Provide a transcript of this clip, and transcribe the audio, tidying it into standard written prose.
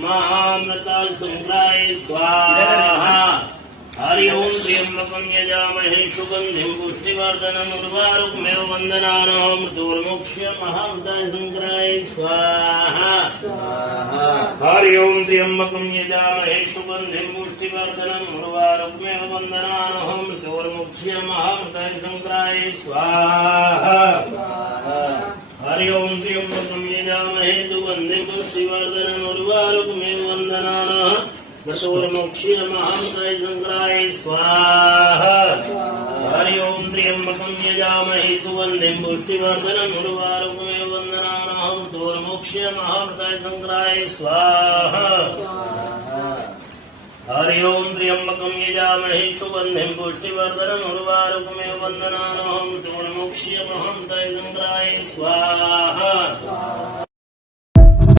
महामृताल संग्राय स्वाहा। हरि ओम त्र्यंबकं यजामहे सुगंधिं पुष्टिवर्धनम् उर्वारुकमेव वन्दनानां मृत्योर्मुक्ष्य महामृताय संग्राय स्वाहा। हरि ओम त्र्यंबकं यजामहे सुगंधिं पुष्टिवर्धनम् उर्वारुकमेव वन्दनानां मृत्योर्मुक्ष्य महामृताय संग्राय स्वाहा। हरि ओम त्र्यंबकं यजामहे सुगंधिं पुष्टिवर्धनम् उर्वारुकमेव वन्दनानां मृत्योर्मुक्ष्य महामृताय संग्राय स्वाहा। हरि ओम त्र्यंबकं यजामहे सुगंधिं पुष्टिवर्धनम् उर्वारुकमेव वन्दनानां मृत्योर्मुक्ष्य महामृताय संग्राय स्वाहा। हरि ओम त्र्यंबकं यजामहे सुगंधिं पुष्टिवर्धनम् उर्वारुकमेव वन्दनानां मृत्योर्मुक्ष्य महामृताय संग्राय स्वाहा।